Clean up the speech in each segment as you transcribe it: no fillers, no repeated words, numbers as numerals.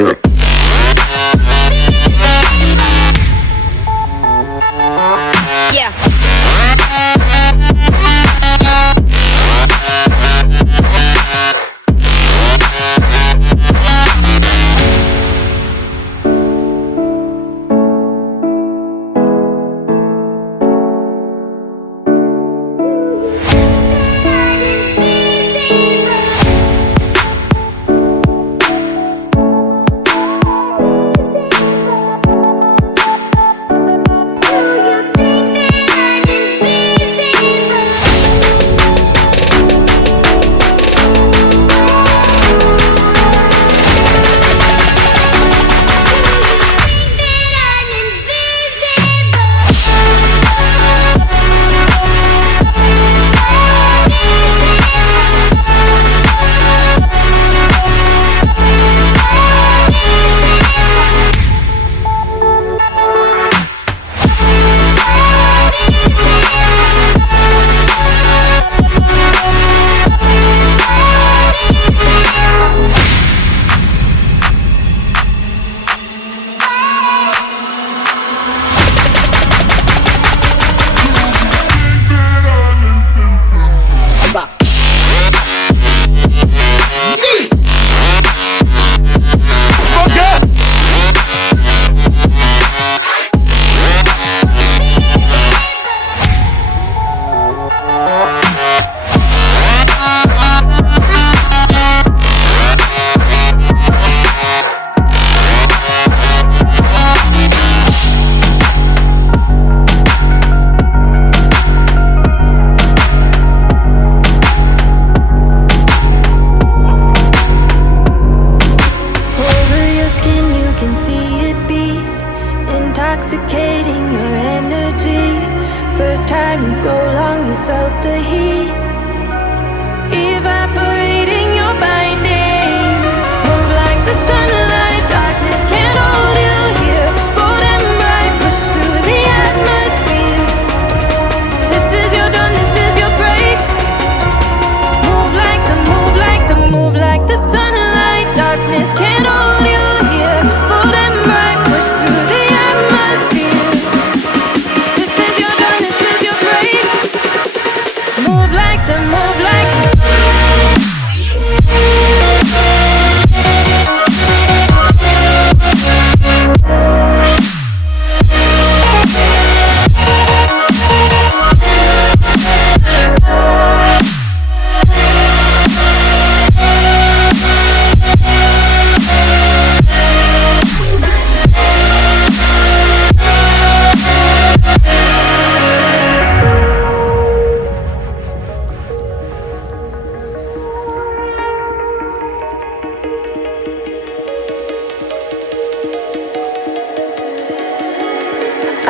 Yeah. Intoxicating your energy. First time in so long you felt the heat evaporating your bindings. Move like the sunlight, darkness can't hold you here. Bold and bright, push through the atmosphere. This is your dawn, this is your break. Move like the, move like the, move like the sunlight, darkness can't hold you here. Bold and bright, push through the atmosphere. This is your dawn, this is your break. Move like the, move like the.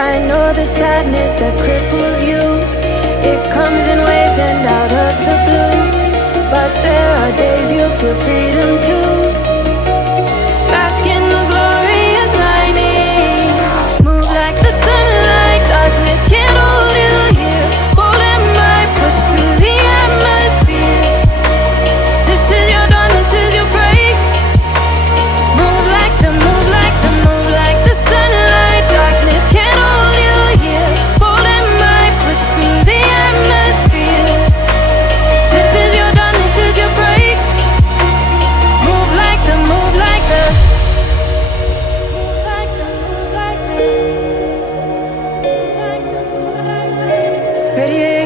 I know the sadness that cripples you. It comes in waves and out of the blue. But there are days you feel freedom too. Bask in the glorious lightning. Move like the sunlight, darkness can't hold you here. Bold and bright, push through the atmosphere. This is your dawn, this is your break. Move like the, move like the, move like the sunlight, darkness can't hold you here. Bold and bright, push through the atmosphere. This is your dawn, this is your break. Move like the, move like the, move like the, move like the, move like the, move like the. Radiate.